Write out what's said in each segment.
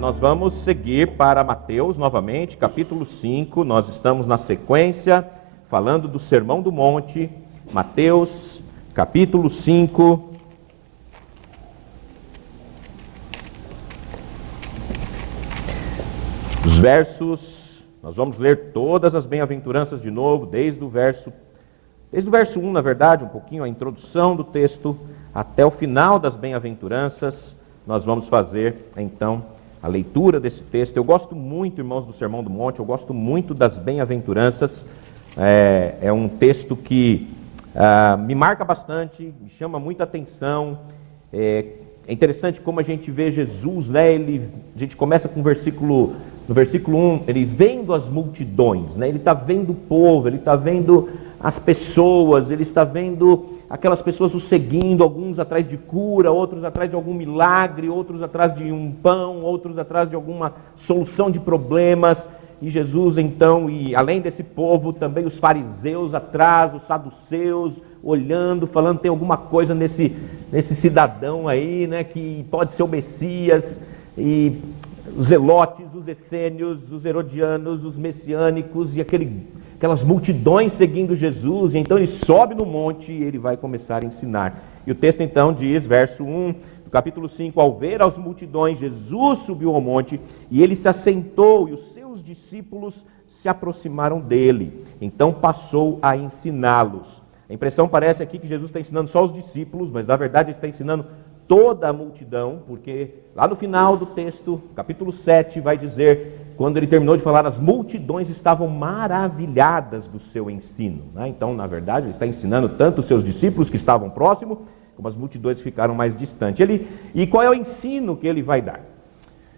Nós vamos seguir para Mateus novamente, capítulo 5. Nós estamos na sequência, falando do Sermão do Monte. Mateus, capítulo 5. Os versos, nós vamos ler todas as bem-aventuranças de novo, desde o verso 1, na verdade, um pouquinho a introdução do texto, até o final das bem-aventuranças. Nós vamos fazer, então, a leitura desse texto. Eu gosto muito, irmãos, do Sermão do Monte, eu gosto muito das bem-aventuranças. É um texto que me marca bastante, me chama muita atenção. É interessante como a gente vê Jesus, né? A gente começa com no versículo 1, ele vendo as multidões, né? Ele está vendo o povo, ele está vendo as pessoas, ele está vendo aquelas pessoas o seguindo, alguns atrás de cura, outros atrás de algum milagre, outros atrás de um pão, outros atrás de alguma solução de problemas. E Jesus então, e além desse povo, também os fariseus atrás, os saduceus, olhando, falando, tem alguma coisa nesse cidadão aí, né, que pode ser o Messias. E os zelotes, os essênios, os herodianos, os messiânicos e aquelas multidões seguindo Jesus. E então ele sobe no monte e ele vai começar a ensinar. E o texto então diz, verso 1 do capítulo 5, ao ver as multidões, Jesus subiu ao monte e ele se assentou e os seus discípulos se aproximaram dele. Então passou a ensiná-los. A impressão parece aqui que Jesus está ensinando só os discípulos, mas na verdade ele está ensinando toda a multidão, porque lá no final do texto, capítulo 7, vai dizer, quando ele terminou de falar, as multidões estavam maravilhadas do seu ensino, né? Então, na verdade, ele está ensinando tanto os seus discípulos que estavam próximos, como as multidões que ficaram mais distantes. E qual é o ensino que ele vai dar?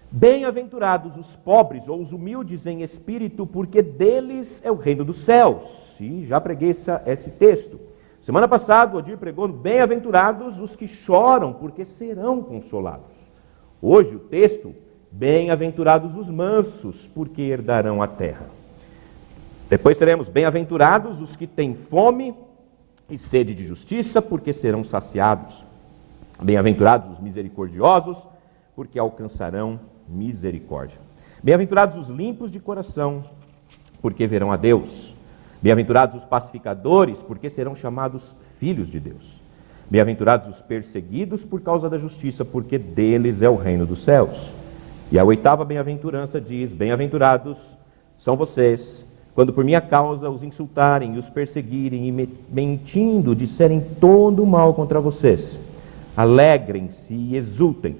Bem-aventurados os pobres ou os humildes em espírito, porque deles é o reino dos céus. E já preguei esse texto. Semana passada o Odir pregou, bem-aventurados os que choram, porque serão consolados. Hoje o texto, bem-aventurados os mansos, porque herdarão a terra. Depois teremos, bem-aventurados os que têm fome e sede de justiça, porque serão saciados. Bem-aventurados os misericordiosos, porque alcançarão misericórdia. Bem-aventurados os limpos de coração, porque verão a Deus. Bem-aventurados os pacificadores, porque serão chamados filhos de Deus. Bem-aventurados os perseguidos por causa da justiça, porque deles é o reino dos céus. E a 8ª bem-aventurança diz, bem-aventurados são vocês, quando por minha causa os insultarem e os perseguirem e mentindo disserem todo o mal contra vocês. Alegrem-se e exultem,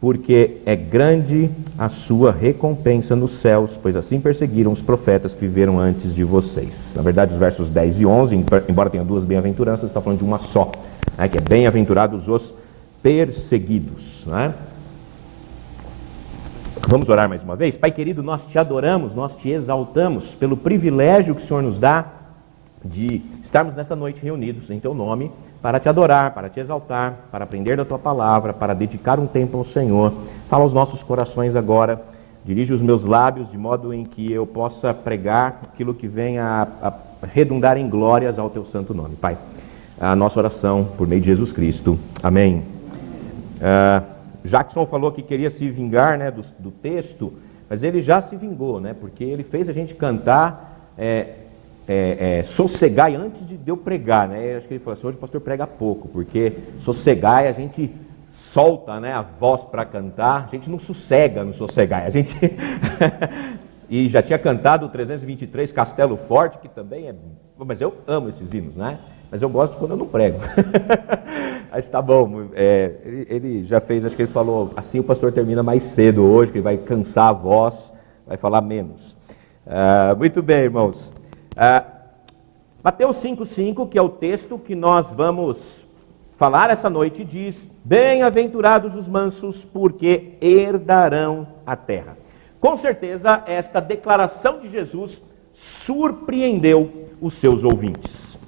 porque é grande a sua recompensa nos céus, pois assim perseguiram os profetas que viveram antes de vocês. Na verdade, os versos 10 e 11, embora tenha duas bem-aventuranças, está falando de uma só, né, que é bem-aventurados os perseguidos. Né? Vamos orar mais uma vez? Pai querido, nós te adoramos, nós te exaltamos pelo privilégio que o Senhor nos dá de estarmos nessa noite reunidos em teu nome, para te adorar, para te exaltar, para aprender da tua palavra, para dedicar um tempo ao Senhor. Fala aos nossos corações agora, dirige os meus lábios de modo em que eu possa pregar aquilo que venha a redundar em glórias ao teu santo nome. Pai, a nossa oração por meio de Jesus Cristo. Amém. Jackson falou que queria se vingar, né, do texto, mas ele já se vingou, né, porque ele fez a gente cantar sossegai antes de eu pregar, né? Acho que ele falou assim, hoje o pastor prega pouco, porque sossegai a gente solta, né, a voz para cantar, a gente não sossega no sossegai, a gente e já tinha cantado o 323 Castelo Forte, que também mas eu amo esses hinos, né? Mas eu gosto quando eu não prego. Mas tá bom, ele já fez, acho que ele falou, assim o pastor termina mais cedo hoje, que ele vai cansar a voz, vai falar menos. Muito bem, irmãos. Mateus 5,5, que é o texto que nós vamos falar essa noite, diz, bem-aventurados os mansos, porque herdarão a terra. Com certeza, esta declaração de Jesus surpreendeu os seus ouvintes.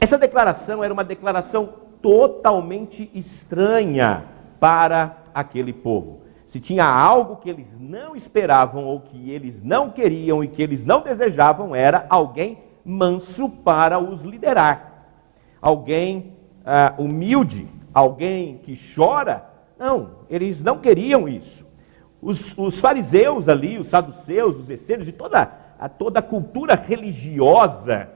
Essa declaração era uma declaração totalmente estranha para aquele povo. Se tinha algo que eles não esperavam, ou que eles não queriam e que eles não desejavam, era alguém manso para os liderar. Alguém humilde, alguém que chora. Não, eles não queriam isso. Os fariseus ali, os saduceus, os essênios, de toda a cultura religiosa,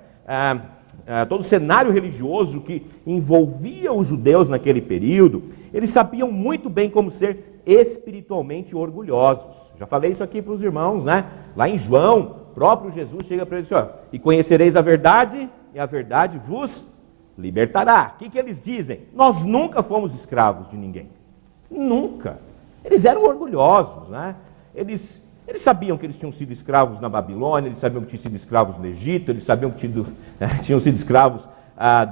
todo o cenário religioso que envolvia os judeus naquele período, eles sabiam muito bem como ser espiritualmente orgulhosos. Já falei isso aqui para os irmãos, né? Lá em João, o próprio Jesus chega para eles e diz, e conhecereis a verdade, e a verdade vos libertará. O que eles dizem? Nós nunca fomos escravos de ninguém. Nunca. Eles eram orgulhosos, né? Eles sabiam que eles tinham sido escravos na Babilônia, eles sabiam que tinham sido escravos no Egito, eles sabiam que tinham sido escravos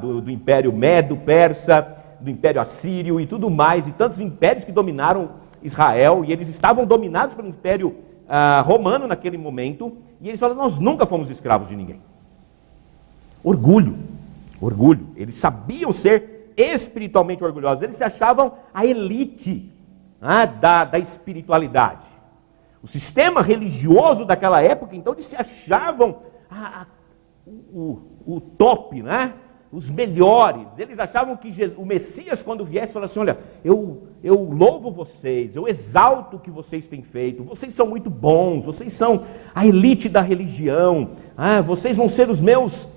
do Império Medo, Persa, do Império Assírio e tudo mais, e tantos impérios que dominaram Israel, e eles estavam dominados pelo Império Romano naquele momento, e eles falaram, nós nunca fomos escravos de ninguém. Orgulho. Eles sabiam ser espiritualmente orgulhosos, eles se achavam a elite da espiritualidade. O sistema religioso daquela época, então, eles se achavam o top, né? Os melhores. Eles achavam que o Messias, quando viesse, falasse assim, olha, eu louvo vocês, eu exalto o que vocês têm feito, vocês são muito bons, vocês são a elite da religião, vocês vão ser os meus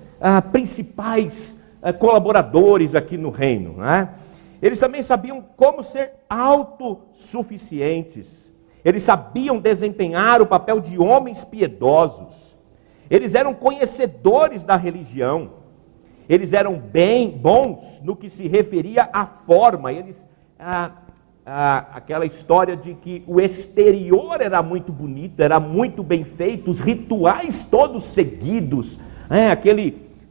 principais colaboradores aqui no reino, né? Eles também sabiam como ser autossuficientes. Eles sabiam desempenhar o papel de homens piedosos. Eles eram conhecedores da religião. Eles eram bem bons no que se referia à forma. Aquela história de que o exterior era muito bonito, era muito bem feito, os rituais todos seguidos,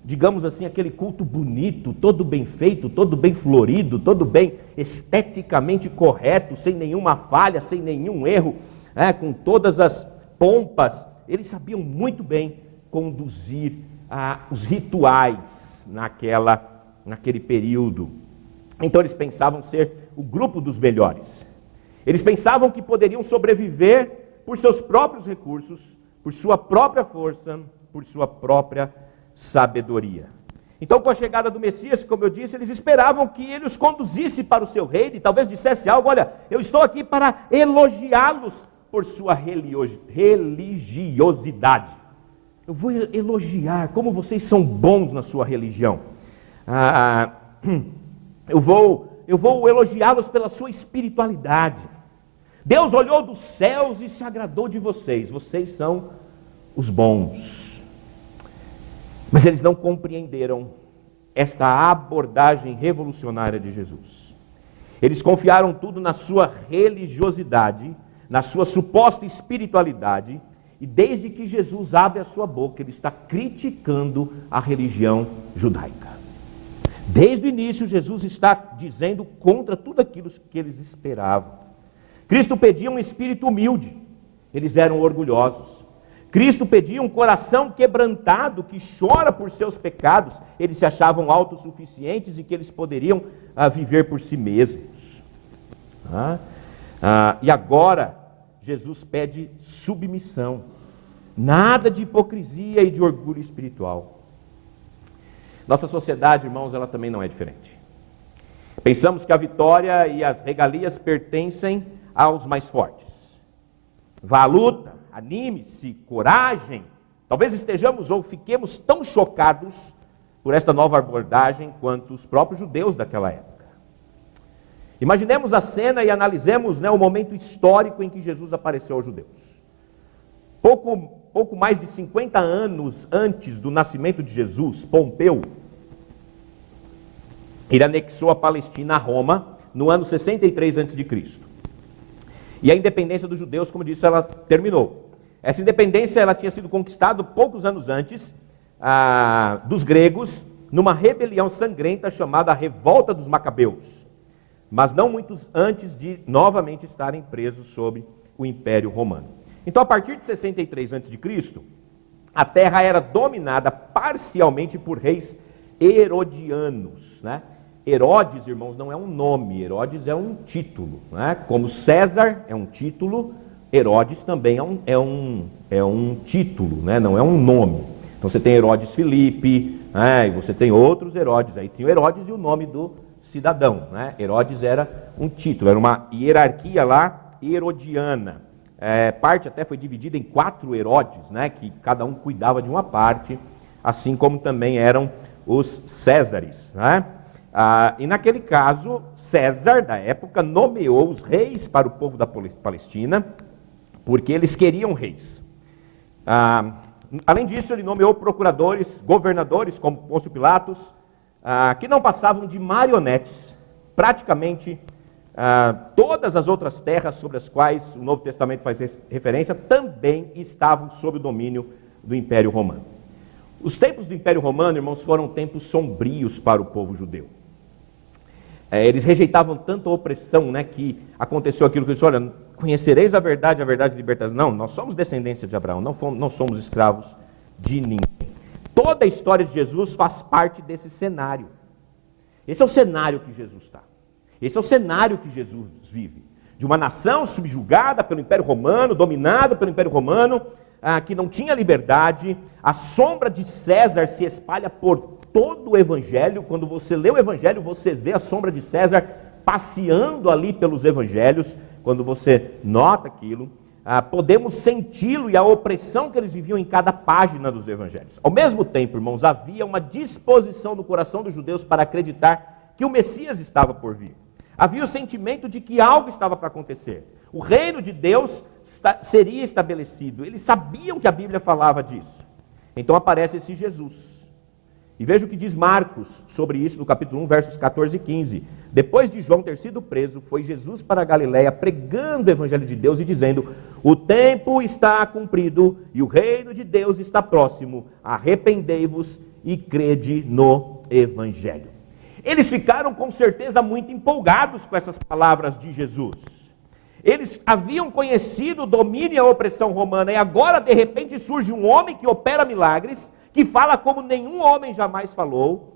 digamos assim, aquele culto bonito, todo bem feito, todo bem florido, todo bem esteticamente correto, sem nenhuma falha, sem nenhum erro, com todas as pompas. Eles sabiam muito bem conduzir os rituais naquele período. Então eles pensavam ser o grupo dos melhores. Eles pensavam que poderiam sobreviver por seus próprios recursos, por sua própria força, por sua própria sabedoria. Então, com a chegada do Messias, como eu disse, eles esperavam que ele os conduzisse para o seu reino e talvez dissesse algo, olha, eu estou aqui para elogiá-los por sua religiosidade. Eu vou elogiar como vocês são bons na sua religião. Eu vou elogiá-los pela sua espiritualidade. Deus olhou dos céus e se agradou de vocês. Vocês são os bons. Mas eles não compreenderam esta abordagem revolucionária de Jesus. Eles confiaram tudo na sua religiosidade, na sua suposta espiritualidade, e desde que Jesus abre a sua boca, ele está criticando a religião judaica. Desde o início, Jesus está dizendo contra tudo aquilo que eles esperavam. Cristo pedia um espírito humilde, eles eram orgulhosos. Cristo pedia um coração quebrantado, que chora por seus pecados, eles se achavam autossuficientes e que eles poderiam viver por si mesmos. E agora, Jesus pede submissão, nada de hipocrisia e de orgulho espiritual. Nossa sociedade, irmãos, ela também não é diferente. Pensamos que a vitória e as regalias pertencem aos mais fortes. Vá à luta, anime-se, coragem. Talvez estejamos ou fiquemos tão chocados por esta nova abordagem quanto os próprios judeus daquela época. Imaginemos a cena e analisemos o momento histórico em que Jesus apareceu aos judeus. Pouco mais de 50 anos antes do nascimento de Jesus, Pompeu, ele anexou a Palestina a Roma no ano 63 a.C. E a independência dos judeus, como disse, ela terminou. Essa independência ela tinha sido conquistada poucos anos antes dos gregos, numa rebelião sangrenta chamada Revolta dos Macabeus, mas não muitos antes de novamente estarem presos sob o Império Romano. Então, a partir de 63 a.C., a terra era dominada parcialmente por reis herodianos, Herodes, irmãos, não é um nome, Herodes é um título, Como César é um título, Herodes também é um título, não é um nome. Então você tem Herodes Filipe, e você tem outros Herodes, aí tem o Herodes e o nome do cidadão, Herodes era um título, era uma hierarquia lá herodiana. parte até foi dividida em 4 Herodes, né, que cada um cuidava de uma parte, assim como também eram os Césares, né? E naquele caso, César, da época, nomeou os reis para o povo da Palestina, porque eles queriam reis. Além disso, ele nomeou procuradores, governadores, como Pôncio Pilatos, que não passavam de marionetes. Praticamente todas as outras terras sobre as quais o Novo Testamento faz referência também estavam sob o domínio do Império Romano. Os tempos do Império Romano, irmãos, foram tempos sombrios para o povo judeu. Eles rejeitavam tanto a opressão, né, que aconteceu aquilo que eles disseram: olha, conhecereis a verdade libertará. Não, nós somos descendência de Abraão, não somos escravos de ninguém. Toda a história de Jesus faz parte desse cenário. Esse é o cenário que Jesus está. Esse é o cenário que Jesus vive. De uma nação subjugada pelo Império Romano, dominada pelo Império Romano, que não tinha liberdade. A sombra de César se espalha por todo o Evangelho. Quando você lê o Evangelho, você vê a sombra de César passeando ali pelos Evangelhos. Quando você nota aquilo, podemos senti-lo e a opressão que eles viviam em cada página dos Evangelhos. Ao mesmo tempo, irmãos, havia uma disposição no coração dos judeus para acreditar que o Messias estava por vir. Havia o sentimento de que algo estava para acontecer. O reino de Deus seria estabelecido. Eles sabiam que a Bíblia falava disso. Então aparece esse Jesus. E veja o que diz Marcos sobre isso no capítulo 1, versos 14 e 15. Depois de João ter sido preso, foi Jesus para a Galiléia pregando o Evangelho de Deus e dizendo: o tempo está cumprido e o reino de Deus está próximo. Arrependei-vos e crede no Evangelho. Eles ficaram com certeza muito empolgados com essas palavras de Jesus. Eles haviam conhecido o domínio e a opressão romana e agora de repente surge um homem que opera milagres, que fala como nenhum homem jamais falou,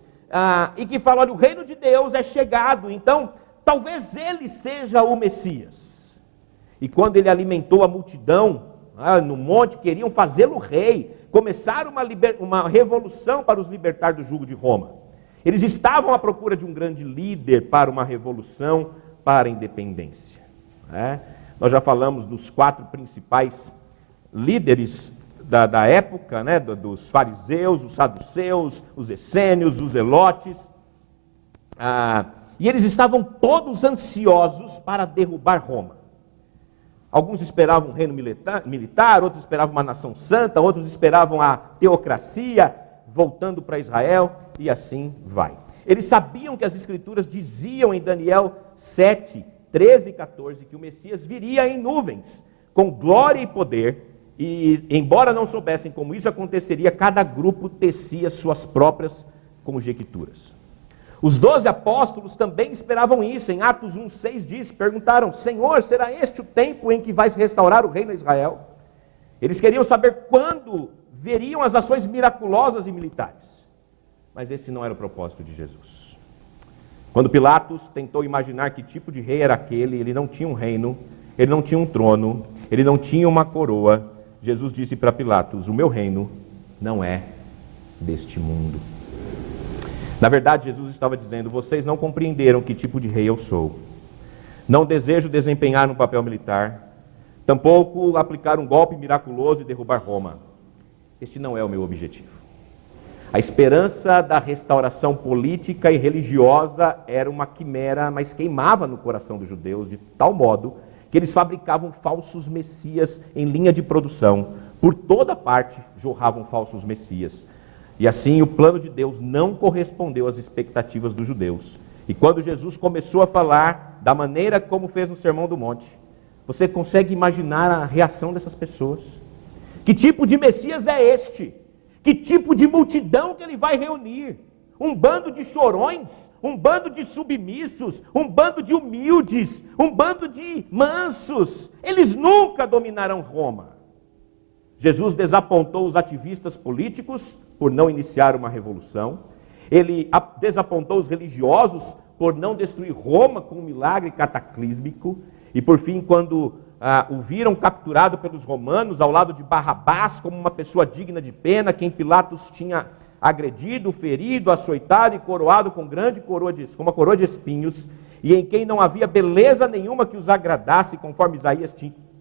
e que fala: olha, o reino de Deus é chegado, então talvez ele seja o Messias. E quando ele alimentou a multidão no monte, queriam fazê-lo rei, começaram uma revolução para os libertar do jugo de Roma. Eles estavam à procura de um grande líder para uma revolução, para a independência. Nós já falamos dos 4 principais líderes da época, né, dos fariseus, os saduceus, os essênios, os zelotes, e eles estavam todos ansiosos para derrubar Roma. Alguns esperavam um reino militar, outros esperavam uma nação santa, outros esperavam a teocracia voltando para Israel, e assim vai. Eles sabiam que as Escrituras diziam em Daniel 7, 13 e 14, que o Messias viria em nuvens, com glória e poder. E, embora não soubessem como isso aconteceria, cada grupo tecia suas próprias conjecturas. Os 12 apóstolos também esperavam isso. Em Atos 1,6 diz, perguntaram: Senhor, será este o tempo em que vais restaurar o reino a Israel? Eles queriam saber quando veriam as ações miraculosas e militares. Mas este não era o propósito de Jesus. Quando Pilatos tentou imaginar que tipo de rei era aquele, ele não tinha um reino, ele não tinha um trono, ele não tinha uma coroa. Jesus disse para Pilatos: o meu reino não é deste mundo. Na verdade, Jesus estava dizendo: vocês não compreenderam que tipo de rei eu sou. Não desejo desempenhar um papel militar, tampouco aplicar um golpe miraculoso e derrubar Roma. Este não é o meu objetivo. A esperança da restauração política e religiosa era uma quimera, mas queimava no coração dos judeus de tal modo que eles fabricavam falsos messias em linha de produção. Por toda parte jorravam falsos messias. E assim o plano de Deus não correspondeu às expectativas dos judeus. E quando Jesus começou a falar da maneira como fez no Sermão do Monte, você consegue imaginar a reação dessas pessoas? Que tipo de Messias é este? Que tipo de multidão que ele vai reunir? Um bando de chorões, um bando de submissos, um bando de humildes, um bando de mansos. Eles nunca dominarão Roma. Jesus desapontou os ativistas políticos por não iniciar uma revolução. Ele desapontou os religiosos por não destruir Roma com um milagre cataclísmico. E por fim, quando o viram capturado pelos romanos ao lado de Barrabás como uma pessoa digna de pena, quem Pilatos tinha agredido, ferido, açoitado e coroado com uma coroa de espinhos, e em quem não havia beleza nenhuma que os agradasse, conforme Isaías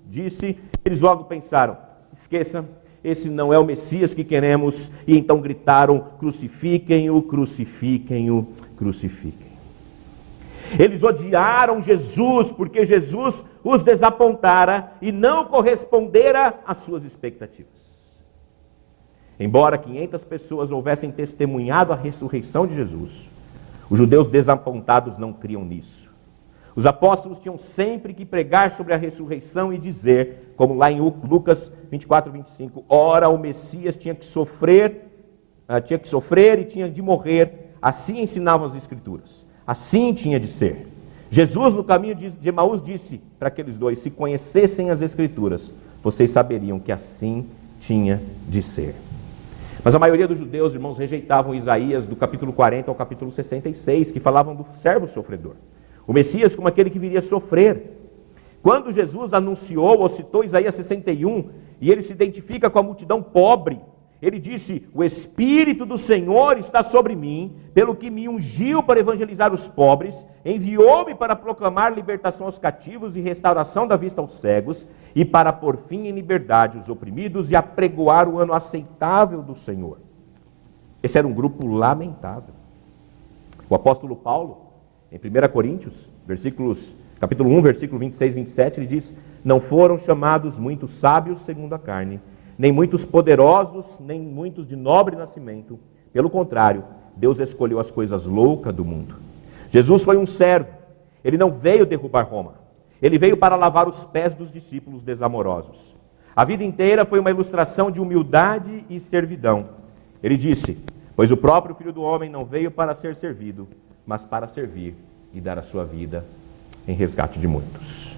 disse, eles logo pensaram: esqueça, esse não é o Messias que queremos, e então gritaram: crucifiquem-o, crucifiquem-o, crucifiquem. Eles odiaram Jesus porque Jesus os desapontara e não correspondera às suas expectativas. Embora 500 pessoas houvessem testemunhado a ressurreição de Jesus, os judeus desapontados não criam nisso. Os apóstolos tinham sempre que pregar sobre a ressurreição e dizer, como lá em Lucas 24, 25, ora, o Messias tinha que sofrer e tinha de morrer, assim ensinavam as Escrituras. Assim tinha de ser. Jesus, no caminho de Emaús, disse para aqueles dois: se conhecessem as Escrituras, vocês saberiam que assim tinha de ser. Mas a maioria dos judeus, irmãos, rejeitavam Isaías do capítulo 40 ao capítulo 66, que falavam do servo sofredor. O Messias como aquele que viria sofrer. Quando Jesus anunciou ou citou Isaías 61, e ele se identifica com a multidão pobre, ele disse: o Espírito do Senhor está sobre mim, pelo que me ungiu para evangelizar os pobres, enviou-me para proclamar libertação aos cativos e restauração da vista aos cegos, e para pôr fim em liberdade os oprimidos e apregoar o ano aceitável do Senhor. Esse era um grupo lamentável. O apóstolo Paulo, em 1 Coríntios, capítulo 1, versículo 26 e 27, ele diz: não foram chamados muitos sábios segundo a carne, nem muitos poderosos, nem muitos de nobre nascimento. Pelo contrário, Deus escolheu as coisas loucas do mundo. Jesus foi um servo. Ele não veio derrubar Roma. Ele veio para lavar os pés dos discípulos desamorosos. A vida inteira foi uma ilustração de humildade e servidão. Ele disse: pois o próprio Filho do Homem não veio para ser servido, mas para servir e dar a sua vida em resgate de muitos.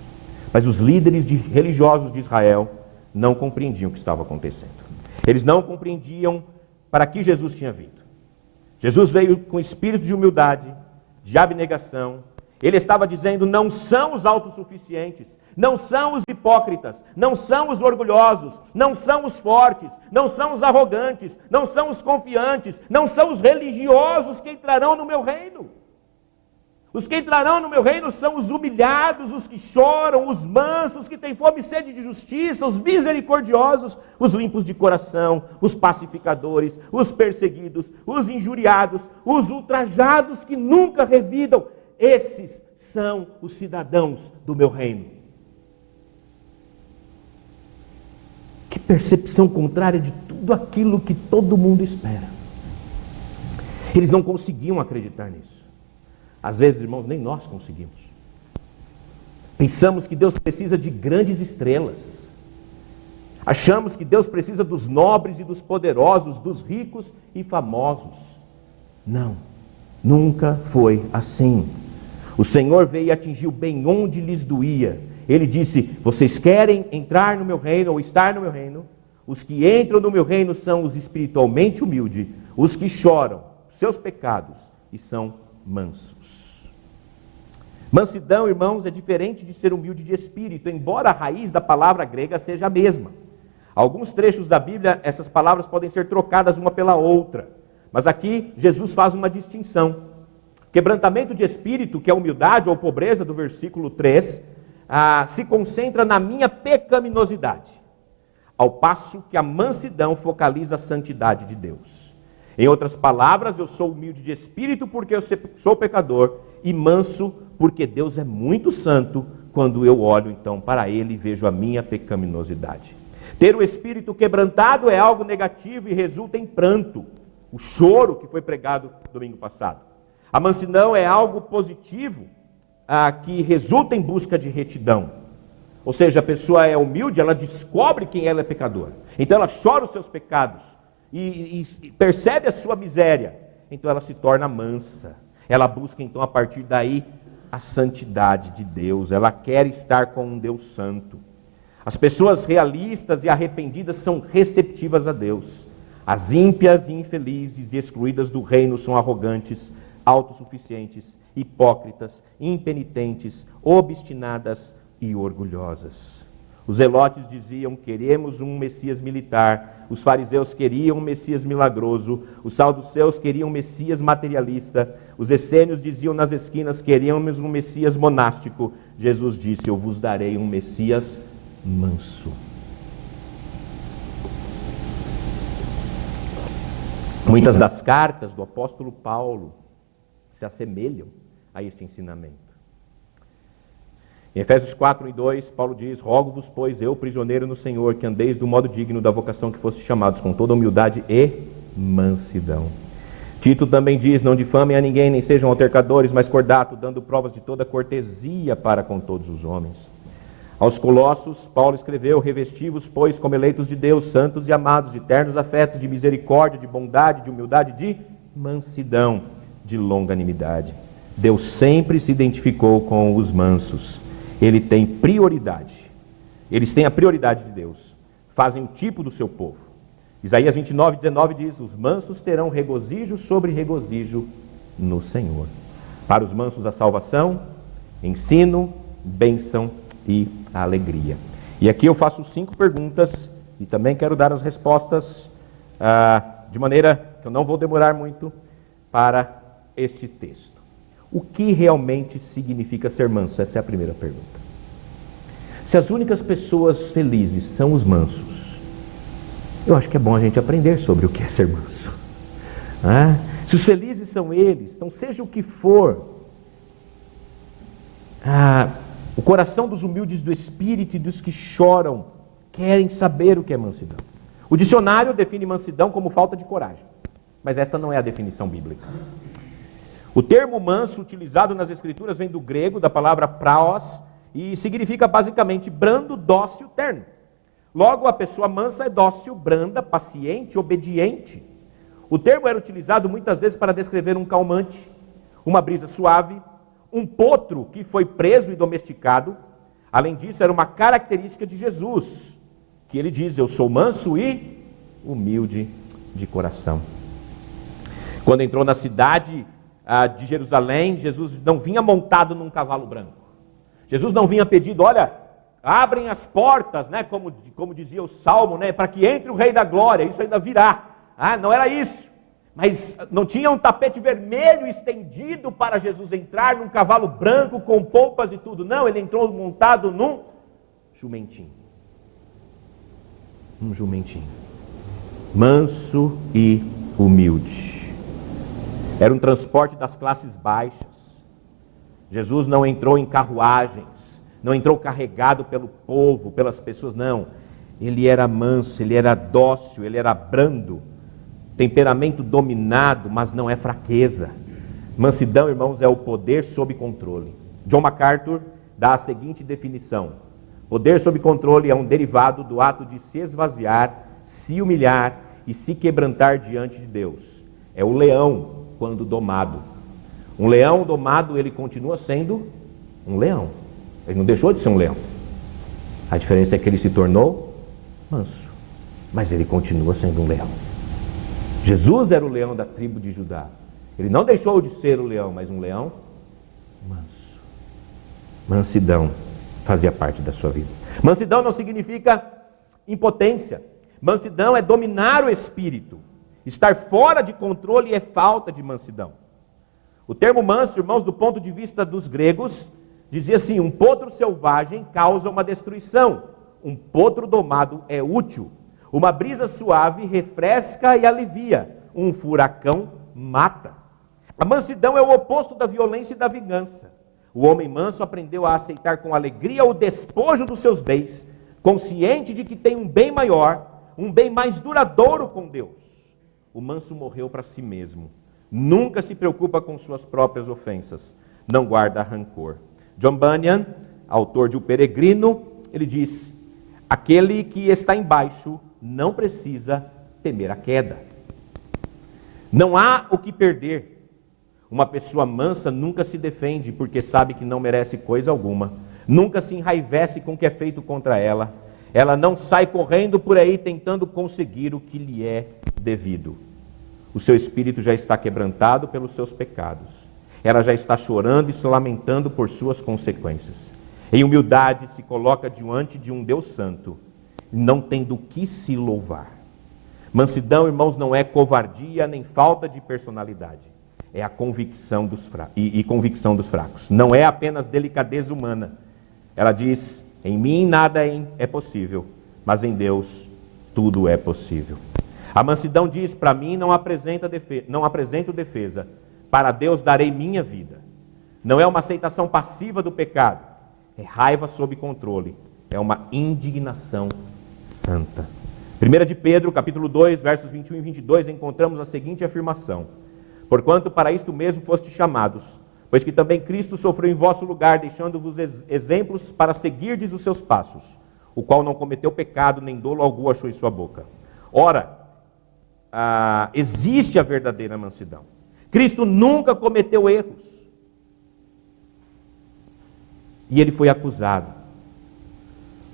Mas os líderes religiosos de Israel não compreendiam o que estava acontecendo. Eles não compreendiam para que Jesus tinha vindo. Jesus veio com espírito de humildade, de abnegação. Ele estava dizendo: não são os autossuficientes, não são os hipócritas, não são os orgulhosos, não são os fortes, não são os arrogantes, não são os confiantes, não são os religiosos que entrarão no meu reino. Os que entrarão no meu reino são os humilhados, os que choram, os mansos, que têm fome e sede de justiça, os misericordiosos, os limpos de coração, os pacificadores, os perseguidos, os injuriados, os ultrajados que nunca revidam. Esses são os cidadãos do meu reino. Que percepção contrária de tudo aquilo que todo mundo espera. Eles não conseguiam acreditar nisso. Às vezes, irmãos, nem nós conseguimos. Pensamos que Deus precisa de grandes estrelas. Achamos que Deus precisa dos nobres e dos poderosos, dos ricos e famosos. Não, nunca foi assim. O Senhor veio e atingiu bem onde lhes doía. Ele disse: vocês querem entrar no meu reino ou estar no meu reino? Os que entram no meu reino são os espiritualmente humildes, os que choram seus pecados e são mansos. Mansidão, irmãos, é diferente de ser humilde de espírito, embora a raiz da palavra grega seja a mesma. Alguns trechos da Bíblia, essas palavras podem ser trocadas uma pela outra, mas aqui Jesus faz uma distinção. Quebrantamento de espírito, que é humildade ou pobreza do versículo 3, se concentra na minha pecaminosidade, ao passo que a mansidão focaliza a santidade de Deus. Em outras palavras, eu sou humilde de espírito porque eu sou pecador, e manso porque Deus é muito santo, quando eu olho então para Ele e vejo a minha pecaminosidade. Ter o espírito quebrantado é algo negativo e resulta em pranto, o choro que foi pregado domingo passado. A mansidão é algo positivo, que resulta em busca de retidão. Ou seja, a pessoa é humilde, ela descobre quem ela é pecador. Então ela chora os seus pecados e percebe a sua miséria. Então ela se torna mansa. Ela busca então a partir daí a santidade de Deus. Ela quer estar com um Deus santo. As pessoas realistas e arrependidas são receptivas a Deus. As ímpias e infelizes e excluídas do reino são arrogantes, autossuficientes, hipócritas, impenitentes, obstinadas e orgulhosas. Os zelotes diziam: queremos um Messias militar. Os fariseus queriam um Messias milagroso. Os saduceus queriam um Messias materialista. Os essênios diziam nas esquinas: queríamos um Messias monástico. Jesus disse: eu vos darei um Messias manso. Muitas das cartas do apóstolo Paulo se assemelham a este ensinamento. Em Efésios 4:2, Paulo diz: rogo-vos, pois, eu, prisioneiro no Senhor, que andeis do modo digno da vocação que foste chamados, com toda humildade e mansidão. Tito também diz: não difamem a ninguém, nem sejam altercadores, mas cordato, dando provas de toda cortesia para com todos os homens. Aos Colossos, Paulo escreveu: revesti-vos, pois, como eleitos de Deus, santos e amados, de ternos afetos, de misericórdia, de bondade, de humildade, de mansidão, de longanimidade. Deus sempre se identificou com os mansos. Ele tem prioridade. Eles têm a prioridade de Deus. Fazem o tipo do seu povo. Isaías 29:19 diz: os mansos terão regozijo sobre regozijo no Senhor. Para os mansos a salvação, ensino, bênção e alegria. E aqui eu faço 5 perguntas e também quero dar as respostas de maneira que eu não vou demorar muito para este texto. O que realmente significa ser manso? Essa é a primeira pergunta. Se as únicas pessoas felizes são os mansos, eu acho que é bom a gente aprender sobre o que é ser manso. Se os felizes são eles, então seja o que for, o coração dos humildes do espírito e dos que choram querem saber o que é mansidão. O dicionário define mansidão como falta de coragem, mas esta não é a definição bíblica. O termo manso utilizado nas Escrituras vem do grego, da palavra praos, e significa basicamente brando, dócil, terno. Logo, a pessoa mansa é dócil, branda, paciente, obediente. O termo era utilizado muitas vezes para descrever um calmante, uma brisa suave, um potro que foi preso e domesticado. Além disso, era uma característica de Jesus, que ele diz: eu sou manso e humilde de coração. Quando entrou na cidade de Jerusalém, Jesus não vinha montado num cavalo branco. Jesus não vinha pedindo: olha, abrem as portas, né, como dizia o Salmo, né, para que entre o Rei da Glória, isso ainda virá. Não era isso. Mas não tinha um tapete vermelho estendido para Jesus entrar num cavalo branco com pompas e tudo. Não, ele entrou montado num jumentinho. Um jumentinho. Manso e humilde. Era um transporte das classes baixas. Jesus não entrou em carruagens, não entrou carregado pelo povo, pelas pessoas, não. Ele era manso, ele era dócil, ele era brando. Temperamento dominado, mas não é fraqueza. Mansidão, irmãos, é o poder sob controle. John MacArthur dá a seguinte definição: poder sob controle é um derivado do ato de se esvaziar, se humilhar e se quebrantar diante de Deus. É o leão quando domado. Um leão domado, ele continua sendo um leão. Ele não deixou de ser um leão. A diferença é que ele se tornou manso, mas ele continua sendo um leão. Jesus era o leão da tribo de Judá. Ele não deixou de ser o leão, mas um leão manso. Mansidão fazia parte da sua vida. Mansidão não significa impotência. Mansidão é dominar o espírito. Estar fora de controle é falta de mansidão. O termo manso, irmãos, do ponto de vista dos gregos, dizia assim: um potro selvagem causa uma destruição. Um potro domado é útil. Uma brisa suave refresca e alivia. Um furacão mata. A mansidão é o oposto da violência e da vingança. O homem manso aprendeu a aceitar com alegria o despojo dos seus bens, consciente de que tem um bem maior, um bem mais duradouro com Deus. O manso morreu para si mesmo. Nunca se preocupa com suas próprias ofensas. Não guarda rancor. John Bunyan, autor de O Peregrino, ele diz: aquele que está embaixo não precisa temer a queda. Não há o que perder. Uma pessoa mansa nunca se defende porque sabe que não merece coisa alguma. Nunca se enraivece com o que é feito contra ela. Ela não sai correndo por aí tentando conseguir o que lhe é devido. O seu espírito já está quebrantado pelos seus pecados. Ela já está chorando e se lamentando por suas consequências. Em humildade se coloca diante de um Deus santo, não tem do que se louvar. Mansidão, irmãos, não é covardia nem falta de personalidade. É a convicção dos fracos. Convicção dos fracos. Não é apenas delicadeza humana. Ela diz: Em mim nada é possível, mas em Deus tudo é possível. A mansidão diz: para mim não apresento defesa, para Deus darei minha vida. Não é uma aceitação passiva do pecado, é raiva sob controle, é uma indignação santa. 1 de Pedro, capítulo 2, versos 21 e 22, encontramos a seguinte afirmação: porquanto para isto mesmo fostes chamados, pois que também Cristo sofreu em vosso lugar, deixando-vos exemplos para seguirdes os seus passos, o qual não cometeu pecado, nem dolo algum achou em sua boca. Ora, existe a verdadeira mansidão. Cristo nunca cometeu erros. E ele foi acusado.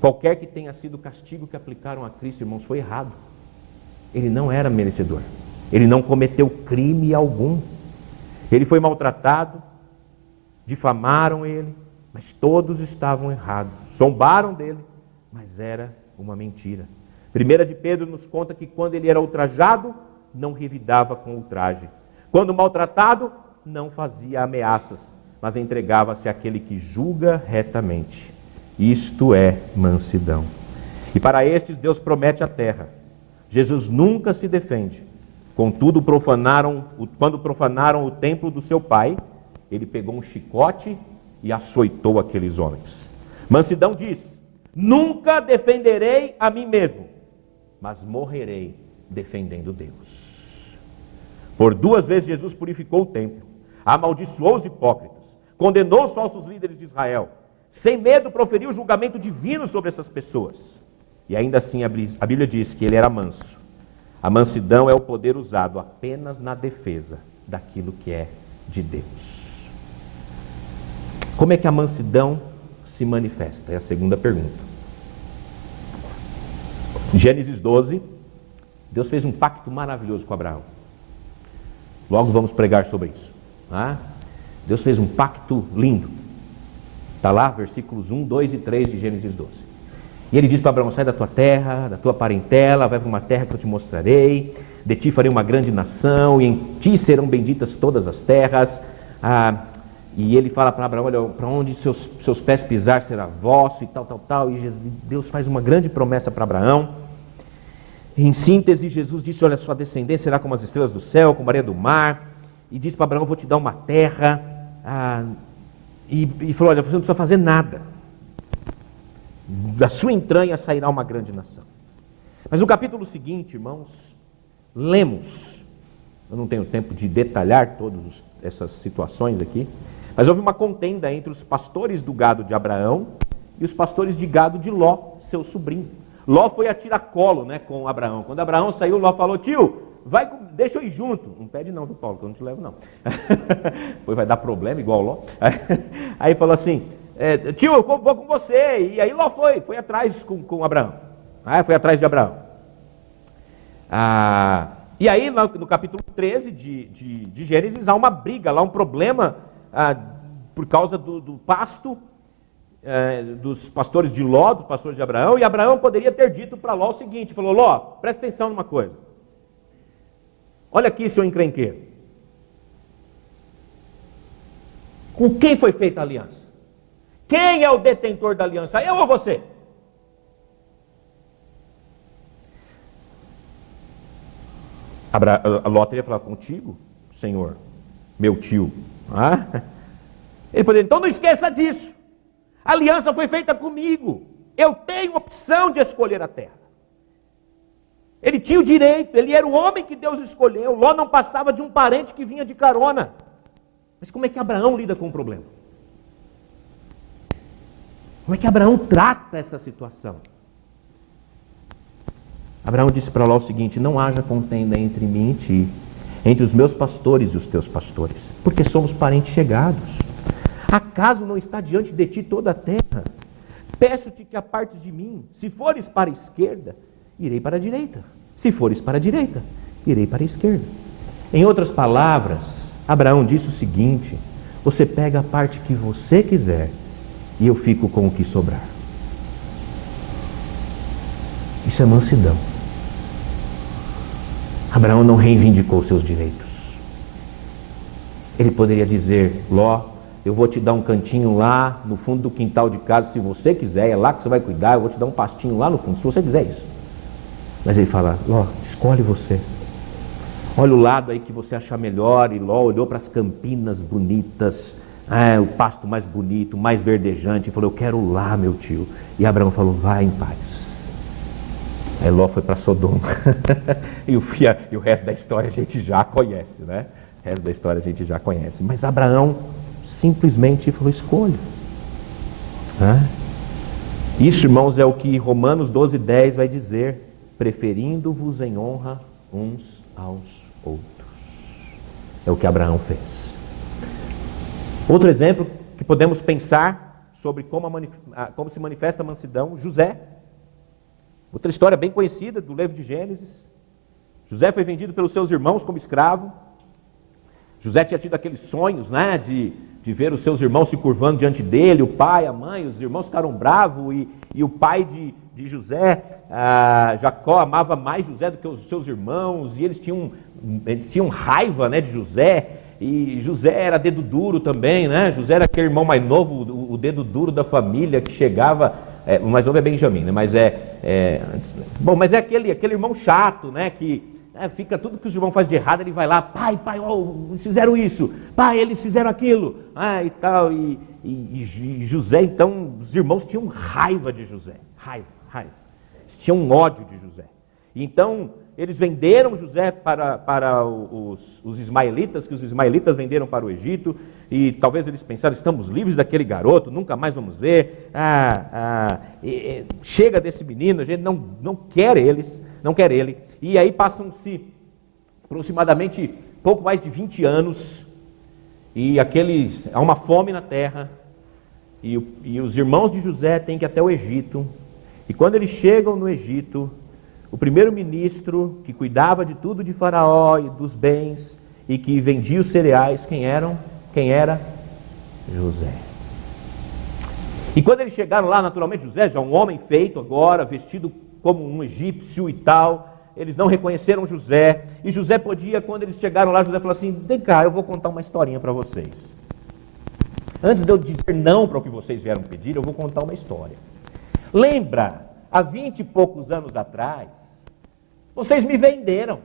Qualquer que tenha sido o castigo que aplicaram a Cristo, irmãos, foi errado. Ele não era merecedor. Ele não cometeu crime algum. Ele foi maltratado, difamaram ele, mas todos estavam errados. Zombaram dele, mas era uma mentira. 1 de Pedro nos conta que quando ele era ultrajado, não revidava com ultraje. Quando maltratado, não fazia ameaças, mas entregava-se àquele que julga retamente. Isto é mansidão. E para estes Deus promete a terra. Jesus nunca se defende. Contudo, quando profanaram o templo do seu pai, ele pegou um chicote e açoitou aqueles homens. Mansidão diz: nunca defenderei a mim mesmo, mas morrerei defendendo Deus. Por 2 vezes Jesus purificou o templo, amaldiçoou os hipócritas, condenou os falsos líderes de Israel, sem medo proferiu o julgamento divino sobre essas pessoas. E ainda assim a Bíblia diz que ele era manso. A mansidão é o poder usado apenas na defesa daquilo que é de Deus. Como é que a mansidão se manifesta? É a segunda pergunta. Em Gênesis 12, Deus fez um pacto maravilhoso com Abraão. Logo vamos pregar sobre isso. Deus fez um pacto lindo. Está lá, versículos 1, 2 e 3 de Gênesis 12. E ele diz para Abraão: sai da tua terra, da tua parentela, vai para uma terra que eu te mostrarei, de ti farei uma grande nação, e em ti serão benditas todas as terras. E ele fala para Abraão: olha, para onde seus pés pisar será vosso, e tal. E Deus faz uma grande promessa para Abraão. Em síntese, Jesus disse: olha, sua descendência será como as estrelas do céu, como a areia do mar. E disse para Abraão: vou te dar uma terra. E falou: olha, você não precisa fazer nada. Da sua entranha sairá uma grande nação. Mas no capítulo seguinte, irmãos, lemos, eu não tenho tempo de detalhar todas essas situações aqui, mas houve uma contenda entre os pastores do gado de Abraão e os pastores de gado de Ló, seu sobrinho. Ló foi a tiracolo, com Abraão. Quando Abraão saiu, Ló falou: tio, deixa eu ir junto. Não pede não, viu, Paulo, que eu não te levo não. Depois vai dar problema igual Ló. Aí falou assim: tio, eu vou com você. E aí Ló foi atrás com Abraão. Foi atrás de Abraão. E aí no capítulo 13 de Gênesis há uma briga, lá um problema por causa do pasto dos pastores de Ló, dos pastores de Abraão. E Abraão poderia ter dito para Ló o seguinte: falou: Ló, presta atenção numa coisa. Olha aqui, seu encrenqueiro. Com quem foi feita a aliança? Quem é o detentor da aliança? Eu ou você? Ló teria falado: contigo, Senhor, meu tio. Ele poderia: então não esqueça disso. A aliança foi feita comigo. Eu tenho opção de escolher a terra. Ele tinha o direito, ele era o homem que Deus escolheu. Ló não passava de um parente que vinha de carona. Mas como é que Abraão lida com o problema? Como é que Abraão trata essa situação? Abraão disse para Ló o seguinte: não haja contenda entre mim e ti, entre os meus pastores e os teus pastores, porque somos parentes chegados. Acaso não está diante de ti toda a terra? Peço-te que apartes de mim. Se fores para a esquerda, irei para a direita. Se fores para a direita, irei para a esquerda. Em outras palavras, Abraão disse o seguinte: você pega a parte que você quiser e eu fico com o que sobrar. Isso é mansidão. Abraão não reivindicou seus direitos. Ele poderia dizer: Ló, eu vou te dar um cantinho lá no fundo do quintal de casa, se você quiser, é lá que você vai cuidar, eu vou te dar um pastinho lá no fundo, se você quiser isso. Mas ele fala, Ló, escolhe você. Olha o lado aí que você achar melhor. E Ló olhou para as campinas bonitas, o pasto mais bonito, mais verdejante, e falou, eu quero lá, meu tio. E Abraão falou, vai em paz. Aí Ló foi para Sodoma. e o resto da história a gente já conhece, né? O resto da história a gente já conhece. Mas Abraão simplesmente falou, escolha. Isso, irmãos, é o que Romanos 12:10 vai dizer, preferindo-vos em honra uns aos outros. É o que Abraão fez. Outro exemplo que podemos pensar sobre como se manifesta a mansidão, José. Outra história bem conhecida do livro de Gênesis. José foi vendido pelos seus irmãos como escravo. José tinha tido aqueles sonhos, né, de ver os seus irmãos se curvando diante dele, o pai, a mãe, os irmãos ficaram bravos, e o pai de José, Jacó, amava mais José do que os seus irmãos, e eles tinham raiva, né, de José, e José era dedo duro também, né? José era aquele irmão mais novo, o dedo duro da família, que chegava, o mais novo é Benjamim, né? Mas mas é aquele irmão chato, né, que fica tudo que os irmãos fazem de errado, ele vai lá, pai, eles fizeram isso, pai, eles fizeram aquilo, e tal, e José, então, os irmãos tinham raiva de José, raiva, eles tinham um ódio de José, e então, eles venderam José para os ismaelitas, que os ismaelitas venderam para o Egito, e talvez eles pensaram, estamos livres daquele garoto, nunca mais vamos ver, chega desse menino, a gente não quer ele, e aí passam-se aproximadamente pouco mais de 20 anos, e há uma fome na terra, e os irmãos de José têm que ir até o Egito, e quando eles chegam no Egito, o primeiro-ministro que cuidava de tudo de Faraó e dos bens e que vendia os cereais, quem era? José. E quando eles chegaram lá, naturalmente, José, já um homem feito agora, vestido como um egípcio e tal, eles não reconheceram José, e José podia, quando eles chegaram lá, José falou assim, vem cá, eu vou contar uma historinha para vocês. Antes de eu dizer não para o que vocês vieram pedir, eu vou contar uma história. Lembra, há 20 e poucos anos atrás, vocês me venderam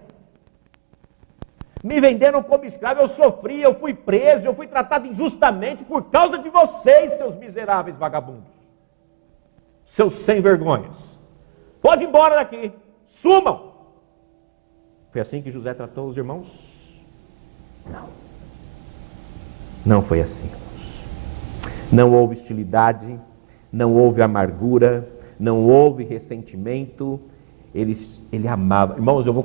como escravo, eu sofri, eu fui preso, eu fui tratado injustamente por causa de vocês, seus miseráveis vagabundos, seus sem vergonhas. Pode ir embora daqui, sumam. Foi assim que José tratou os irmãos? Não foi assim, irmãos. Não houve hostilidade, não houve amargura, não houve ressentimento. Ele amava. Irmãos, eu vou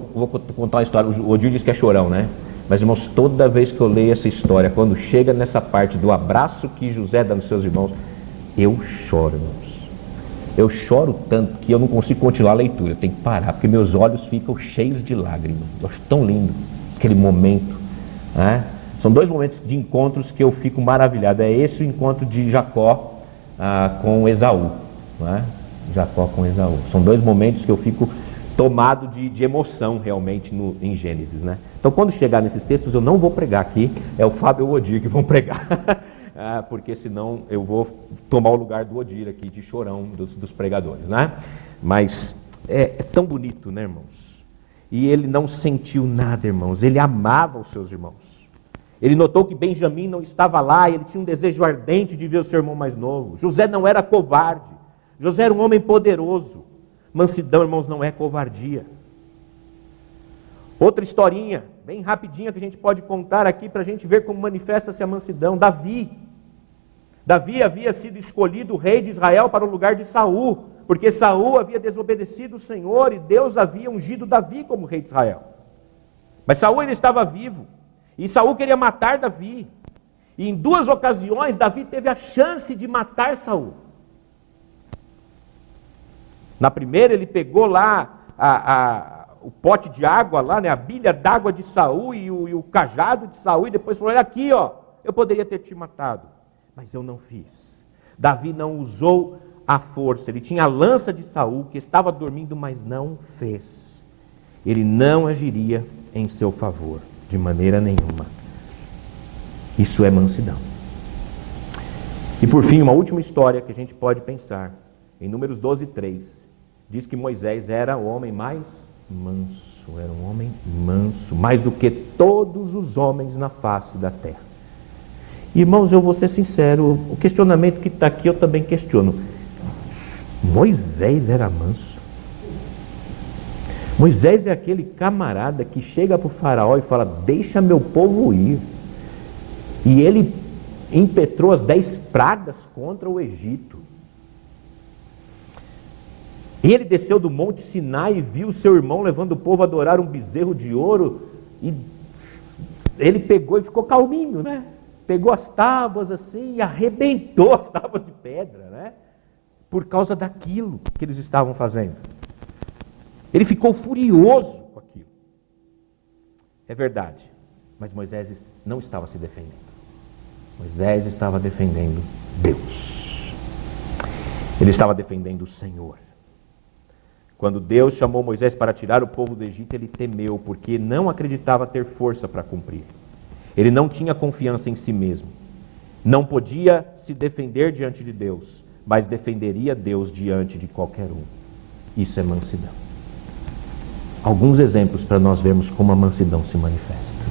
contar uma história. O Odir diz que é chorão, né? Mas, irmãos, toda vez que eu leio essa história, quando chega nessa parte do abraço que José dá nos seus irmãos, eu choro, irmãos. Eu choro tanto que eu não consigo continuar a leitura. Eu tenho que parar, porque meus olhos ficam cheios de lágrimas. Eu acho tão lindo aquele momento, né? São dois momentos de encontros que eu fico maravilhado. É esse o encontro de Jacó com Esaú, né? Jacó com Esaú. São dois momentos que eu fico tomado de emoção realmente em Gênesis, né? Então, quando chegar nesses textos, eu não vou pregar aqui, é o Fábio e o Odir que vão pregar, porque senão eu vou tomar o lugar do Odir aqui, de chorão dos pregadores, né? Mas é tão bonito, né, irmãos? E ele não sentiu nada, irmãos, ele amava os seus irmãos. Ele notou que Benjamim não estava lá, e ele tinha um desejo ardente de ver o seu irmão mais novo. José não era covarde. José era um homem poderoso. Mansidão, irmãos, não é covardia. Outra historinha, bem rapidinha, que a gente pode contar aqui para a gente ver como manifesta-se a mansidão. Davi havia sido escolhido rei de Israel para o lugar de Saul, porque Saul havia desobedecido o Senhor e Deus havia ungido Davi como rei de Israel. Mas Saul ainda estava vivo, e Saul queria matar Davi. E em 2 ocasiões, Davi teve a chance de matar Saul. Na primeira ele pegou lá o pote de água, lá, né, a bilha d'água de Saul e o cajado de Saul, e depois falou, olha aqui, ó, eu poderia ter te matado, mas eu não fiz. Davi não usou a força, ele tinha a lança de Saul, que estava dormindo, mas não fez. Ele não agiria em seu favor, de maneira nenhuma. Isso é mansidão. E por fim, uma última história que a gente pode pensar. Em Números 12:3, diz que Moisés era o homem mais manso, era um homem manso, mais do que todos os homens na face da terra. Irmãos, eu vou ser sincero, o questionamento que está aqui eu também questiono. Moisés era manso? Moisés é aquele camarada que chega para o faraó e fala, deixa meu povo ir. E ele impetrou as 10 pragas contra o Egito. Ele desceu do monte Sinai e viu seu irmão levando o povo a adorar um bezerro de ouro, e ele pegou e ficou calminho, né? Pegou as tábuas assim e arrebentou as tábuas de pedra, né? Por causa daquilo que eles estavam fazendo. Ele ficou furioso com aquilo. É verdade, mas Moisés não estava se defendendo. Moisés estava defendendo Deus. Ele estava defendendo o Senhor. Quando Deus chamou Moisés para tirar o povo do Egito, ele temeu, porque não acreditava ter força para cumprir. Ele não tinha confiança em si mesmo. Não podia se defender diante de Deus, mas defenderia Deus diante de qualquer um. Isso é mansidão. Alguns exemplos para nós vermos como a mansidão se manifesta.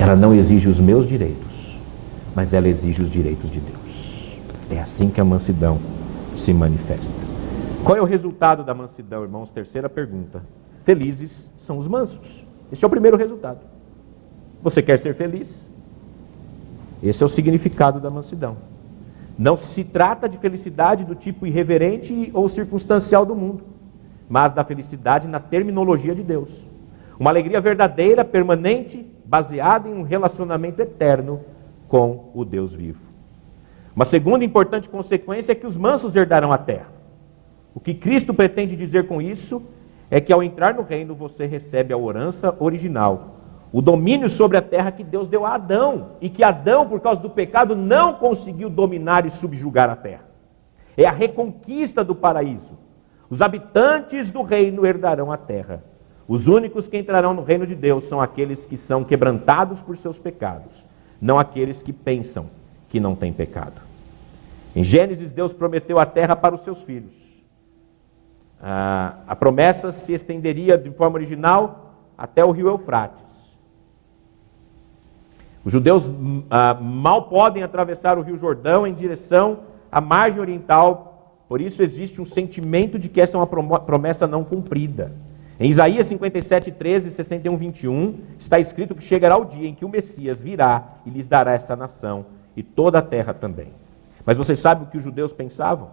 Ela não exige os meus direitos, mas ela exige os direitos de Deus. É assim que a mansidão se manifesta. Qual é o resultado da mansidão, irmãos? Terceira pergunta. Felizes são os mansos. Esse é o primeiro resultado. Você quer ser feliz? Esse é o significado da mansidão. Não se trata de felicidade do tipo irreverente ou circunstancial do mundo, mas da felicidade na terminologia de Deus. Uma alegria verdadeira, permanente, baseada em um relacionamento eterno com o Deus vivo. Uma segunda importante consequência é que os mansos herdarão a terra. O que Cristo pretende dizer com isso é que ao entrar no reino você recebe a herança original, o domínio sobre a terra que Deus deu a Adão, e que Adão, por causa do pecado, não conseguiu dominar e subjugar a terra. É a reconquista do paraíso. Os habitantes do reino herdarão a terra. Os únicos que entrarão no reino de Deus são aqueles que são quebrantados por seus pecados, não aqueles que pensam que não têm pecado. Em Gênesis, Deus prometeu a terra para os seus filhos. A promessa se estenderia de forma original até o rio Eufrates. Os judeus mal podem atravessar o rio Jordão em direção à margem oriental, por isso existe um sentimento de que essa é uma promessa não cumprida. Em Isaías 57:13 e 61:21 está escrito que chegará o dia em que o Messias virá e lhes dará essa nação e toda a terra também. Mas você sabe o que os judeus pensavam?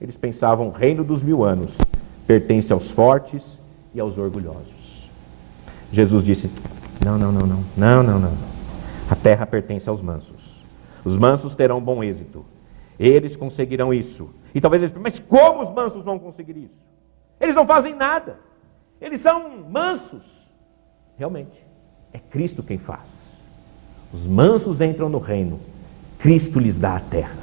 Eles pensavam: o reino dos 1000 anos pertence aos fortes e aos orgulhosos. Jesus disse: não. A terra pertence aos mansos. Os mansos terão bom êxito. Eles conseguirão isso. E talvez eles pensem: mas como os mansos vão conseguir isso? Eles não fazem nada. Eles são mansos. Realmente, é Cristo quem faz. Os mansos entram no reino. Cristo lhes dá a terra.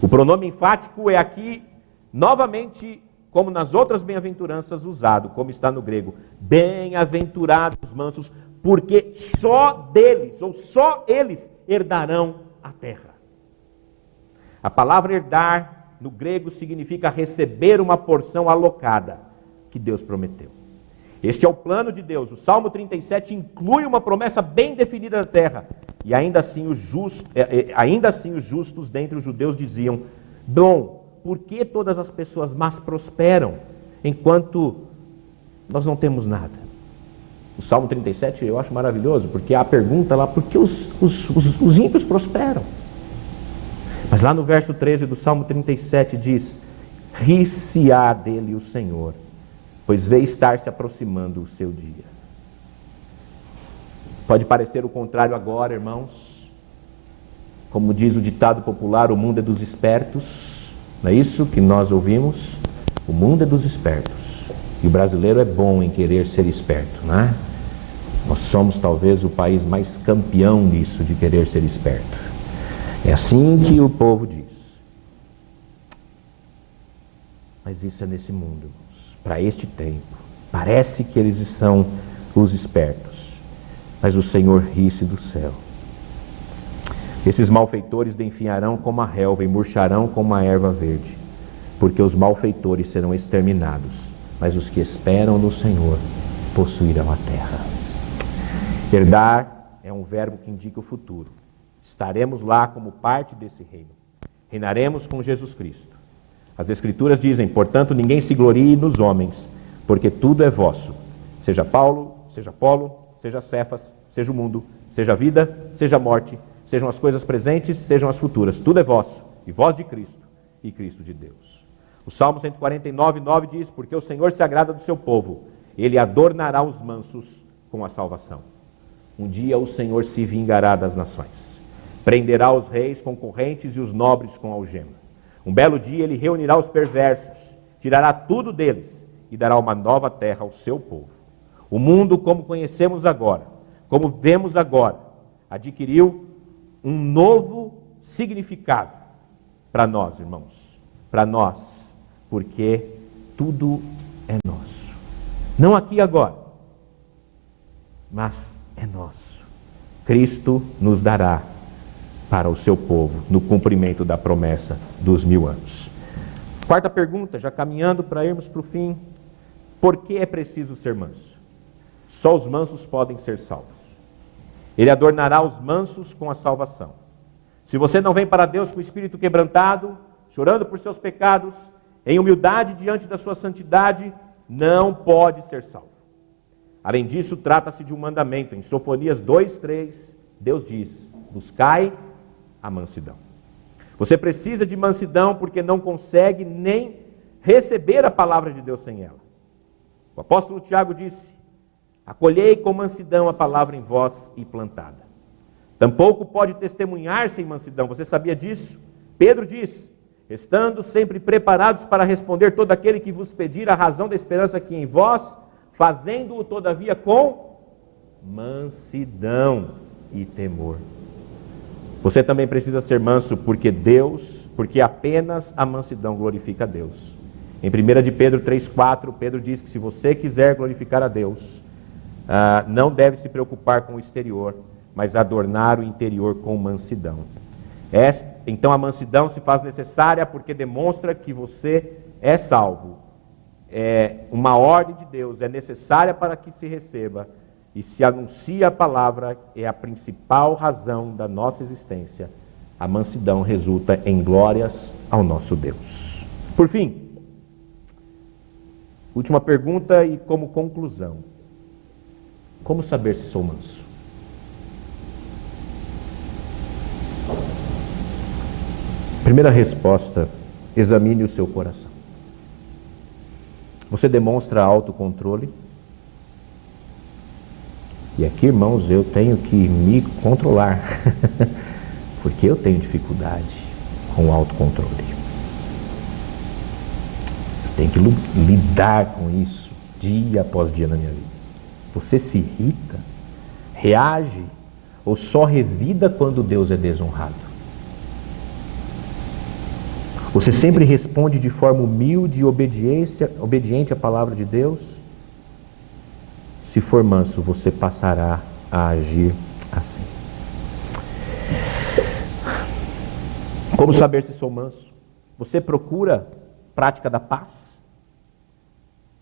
O pronome enfático é aqui, novamente, como nas outras bem-aventuranças, usado, como está no grego. Bem-aventurados os mansos, porque só deles, ou só eles, herdarão a terra. A palavra herdar, no grego, significa receber uma porção alocada, que Deus prometeu. Este é o plano de Deus. O Salmo 37 inclui uma promessa bem definida da terra. E ainda assim os justos dentre os judeus diziam: bom, por que todas as pessoas más prosperam, enquanto nós não temos nada? O Salmo 37 eu acho maravilhoso, porque há a pergunta lá: por que os ímpios prosperam? Mas lá no verso 13 do Salmo 37 diz: ri-se-á dele o Senhor, pois vê estar se aproximando o seu dia. Pode parecer o contrário agora, irmãos. Como diz o ditado popular, o mundo é dos espertos. Não é isso que nós ouvimos? O mundo é dos espertos. E o brasileiro é bom em querer ser esperto, não é? Nós somos talvez o país mais campeão nisso, de querer ser esperto. É assim que o povo diz. Mas isso é nesse mundo, irmãos, para este tempo. Parece que eles são os espertos, mas o Senhor ri-se do céu. Esses malfeitores definharão como a relva e murcharão como a erva verde, porque os malfeitores serão exterminados, mas os que esperam no Senhor possuirão a terra. Herdar é um verbo que indica o futuro. Estaremos lá como parte desse reino. Reinaremos com Jesus Cristo. As Escrituras dizem, portanto, ninguém se glorie nos homens, porque tudo é vosso. Seja Paulo, seja Apolo, seja Cefas, seja o mundo, seja a vida, seja a morte, sejam as coisas presentes, sejam as futuras. Tudo é vosso, e vós de Cristo, e Cristo de Deus. O Salmo 149:9 diz, porque o Senhor se agrada do seu povo, ele adornará os mansos com a salvação. Um dia o Senhor se vingará das nações, prenderá os reis com correntes e os nobres com algema. Um belo dia ele reunirá os perversos, tirará tudo deles e dará uma nova terra ao seu povo. O mundo como conhecemos agora, como vemos agora, adquiriu um novo significado para nós, irmãos, para nós, porque tudo é nosso. Não aqui e agora, mas é nosso. Cristo nos dará para o seu povo, no cumprimento da promessa dos 1000 anos. Quarta pergunta, já caminhando para irmos para o fim. Por que é preciso ser manso? Só os mansos podem ser salvos. Ele adornará os mansos com a salvação. Se você não vem para Deus com o espírito quebrantado, chorando por seus pecados, em humildade diante da sua santidade, não pode ser salvo. Além disso, trata-se de um mandamento. Em Sofonias 2:3, Deus diz, buscai a mansidão. Você precisa de mansidão porque não consegue nem receber a palavra de Deus sem ela. O apóstolo Tiago disse, acolhei com mansidão a palavra em vós e plantada. Tampouco pode testemunhar sem mansidão. Você sabia disso? Pedro diz, estando sempre preparados para responder todo aquele que vos pedir a razão da esperança que em vós, fazendo-o todavia com mansidão e temor. Você também precisa ser manso porque apenas a mansidão glorifica a Deus. Em 1 de Pedro 3:4, Pedro diz que se você quiser glorificar a Deus, não deve se preocupar com o exterior, mas adornar o interior com mansidão. Então a mansidão se faz necessária porque demonstra que você é salvo. É uma ordem de Deus, é necessária para que se receba, e se anuncia a palavra, é a principal razão da nossa existência. A mansidão resulta em glórias ao nosso Deus. Por fim, última pergunta e como conclusão. Como saber se sou manso? Primeira resposta, examine o seu coração. Você demonstra autocontrole? E aqui, irmãos, eu tenho que me controlar, porque eu tenho dificuldade com o autocontrole. Eu tenho que lidar com isso dia após dia na minha vida. Você se irrita, reage ou só revida quando Deus é desonrado? Você sempre responde de forma humilde e obediente à palavra de Deus? Se for manso, você passará a agir assim. Como saber se sou manso? Você procura prática da paz?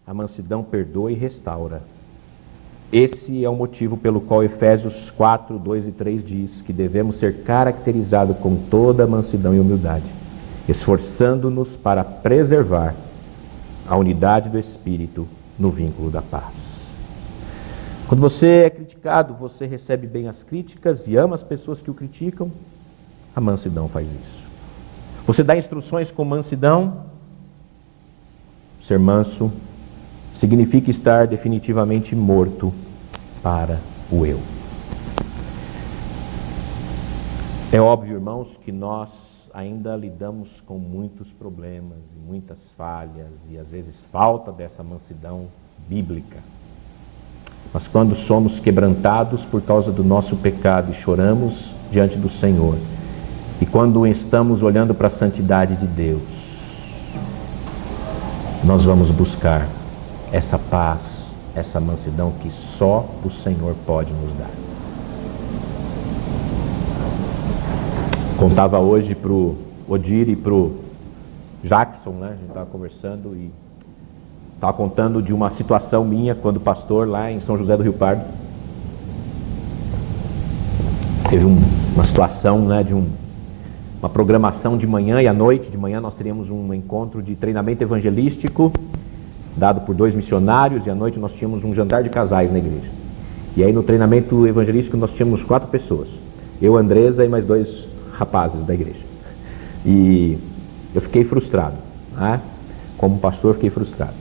A mansidão perdoa e restaura. Esse é o motivo pelo qual Efésios 4:2-3 diz que devemos ser caracterizados com toda mansidão e humildade, esforçando-nos para preservar a unidade do Espírito no vínculo da paz. Quando você é criticado, você recebe bem as críticas e ama as pessoas que o criticam? A mansidão faz isso. Você dá instruções com mansidão? Ser manso significa estar definitivamente morto para o eu. É óbvio, irmãos, que nós ainda lidamos com muitos problemas e muitas falhas e às vezes falta dessa mansidão bíblica. Mas quando somos quebrantados por causa do nosso pecado e choramos diante do Senhor, e quando estamos olhando para a santidade de Deus, nós vamos buscar essa paz, essa mansidão que só o Senhor pode nos dar. Contava hoje para o Odir e para o Jackson, né? A gente estava conversando e estava contando de uma situação minha quando pastor lá em São José do Rio Pardo. Teve uma situação, né, de uma programação de manhã e à noite. De manhã nós teríamos um encontro de treinamento evangelístico dado por 2 missionários e à noite nós tínhamos um jantar de casais na igreja. E aí no treinamento evangelístico nós tínhamos 4 pessoas. Eu, Andresa e mais 2 rapazes da igreja. E eu fiquei frustrado, né? Como pastor fiquei frustrado.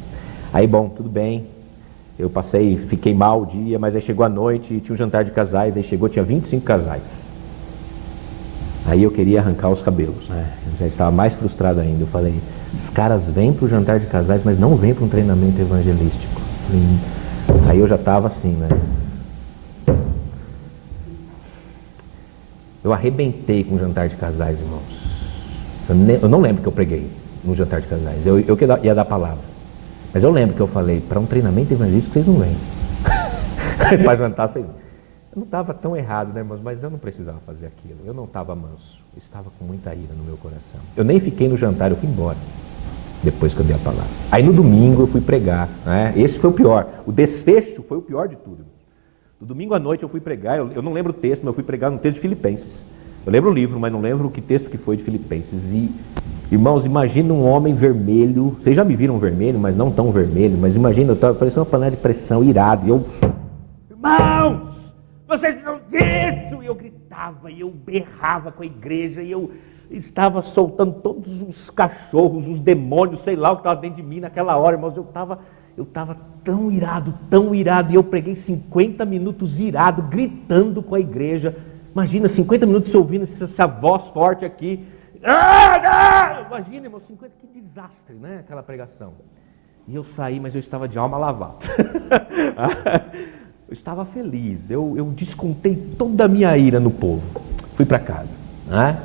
Aí bom, tudo bem. Eu fiquei mal o dia, mas aí chegou a noite e tinha um jantar de casais, aí tinha 25 casais. Aí eu queria arrancar os cabelos, né? Eu já estava mais frustrado ainda. Eu falei, os caras vêm para o jantar de casais, mas não vêm para um treinamento evangelístico. Aí eu já estava assim, né? Eu arrebentei com o jantar de casais, irmãos. Eu não lembro que eu preguei no jantar de casais. Eu que ia dar a palavra. Mas eu lembro que eu falei, para um treinamento evangelístico vocês não vêm. Para jantar vocês. Eu não estava tão errado, né, irmãos? Mas eu não precisava fazer aquilo. Eu não estava manso. Eu estava com muita ira no meu coração. Eu nem fiquei no jantar, eu fui embora. Depois que eu dei a palavra. Aí no domingo eu fui pregar, né? Esse foi o pior. O desfecho foi o pior de tudo. No domingo à noite eu fui pregar, eu não lembro o texto, mas eu fui pregar no texto de Filipenses. Eu lembro o livro, mas não lembro que texto que foi de Filipenses. E, irmãos, imagina um homem vermelho. Vocês já me viram vermelho, mas não tão vermelho. Mas imagina, eu estava parecendo uma panela de pressão, irado. E eu, irmãos, vocês precisam disso! E eu gritava, e eu berrava com a igreja, e eu estava soltando todos os cachorros, os demônios, sei lá o que estava dentro de mim naquela hora, irmãos. Eu estava tão irado, e eu preguei 50 minutos irado, gritando com a igreja. Imagina, 50 minutos ouvindo essa voz forte aqui. Imagina, irmão, 50, que desastre, né? Aquela pregação. E eu saí, mas eu estava de alma lavada. Eu estava feliz, eu descontei toda a minha ira no povo. Fui para casa, né?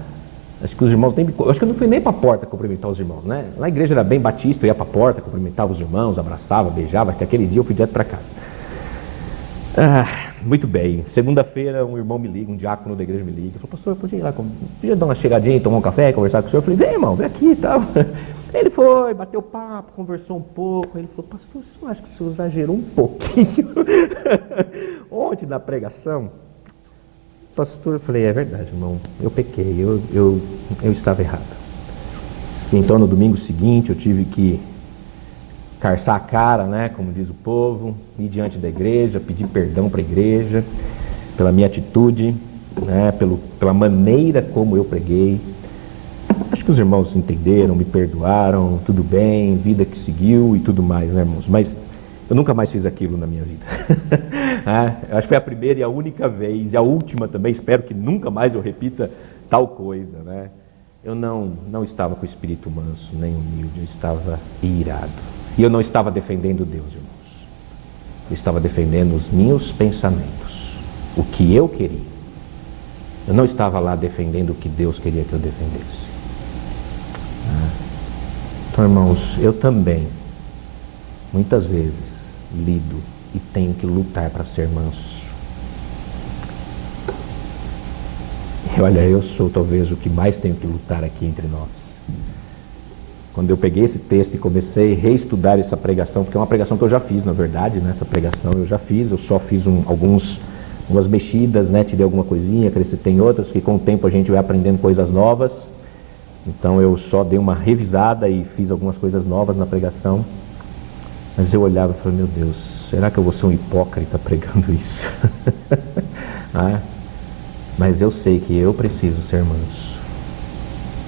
Acho que os irmãos acho que eu não fui nem para a porta cumprimentar os irmãos, né? Lá a igreja era bem batista, eu ia para a porta, cumprimentava os irmãos, abraçava, beijava, que aquele dia eu fui direto para casa. Muito bem. Segunda-feira um irmão me liga, um diácono da igreja me liga. Falou, pastor, podia ir lá, podia dar uma chegadinha, tomar um café, conversar com o senhor? Eu falei, vem irmão, vem aqui e tal. Ele foi, bateu papo, conversou um pouco. Ele falou, pastor, você não acha que o senhor exagerou um pouquinho? Ontem na pregação, pastor, eu falei, é verdade, irmão, eu pequei, eu estava errado. Então no domingo seguinte eu tive que carçar a cara, né, como diz o povo, ir diante da igreja, pedir perdão para a igreja, pela minha atitude, né, pela maneira como eu preguei. Acho que os irmãos entenderam, me perdoaram, tudo bem, vida que seguiu e tudo mais, né, irmãos? Mas eu nunca mais fiz aquilo na minha vida. Acho que foi a primeira e a única vez, e a última também, espero que nunca mais eu repita tal coisa, né? Eu não estava com o espírito manso, nem humilde, eu estava irado. E eu não estava defendendo Deus, irmãos. Eu estava defendendo os meus pensamentos, o que eu queria. Eu não estava lá defendendo o que Deus queria que eu defendesse. Então, irmãos, eu também, muitas vezes, lido e tenho que lutar para ser manso. E olha, eu sou talvez o que mais tenho que lutar aqui entre nós. Quando eu peguei esse texto e comecei a reestudar essa pregação, porque é uma pregação que eu já fiz, na verdade, né? Essa pregação eu já fiz, eu só fiz algumas mexidas, né? Tirei alguma coisinha, acrescentei em outras, que com o tempo a gente vai aprendendo coisas novas. Então eu só dei uma revisada e fiz algumas coisas novas na pregação. Mas eu olhava e falei, meu Deus, será que eu vou ser um hipócrita pregando isso? Mas eu sei que eu preciso ser manso.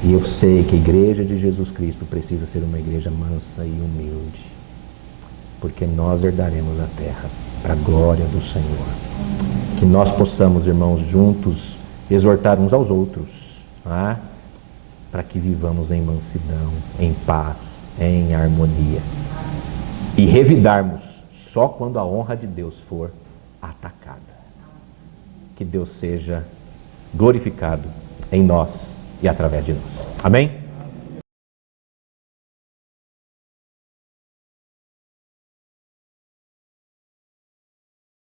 E eu sei que a igreja de Jesus Cristo precisa ser uma igreja mansa e humilde. Porque nós herdaremos a terra para a glória do Senhor. Que nós possamos, irmãos, juntos exortar uns aos outros, para que vivamos em mansidão, em paz, em harmonia. E revidarmos só quando a honra de Deus for atacada. Que Deus seja glorificado em nós e através de nós. Amém?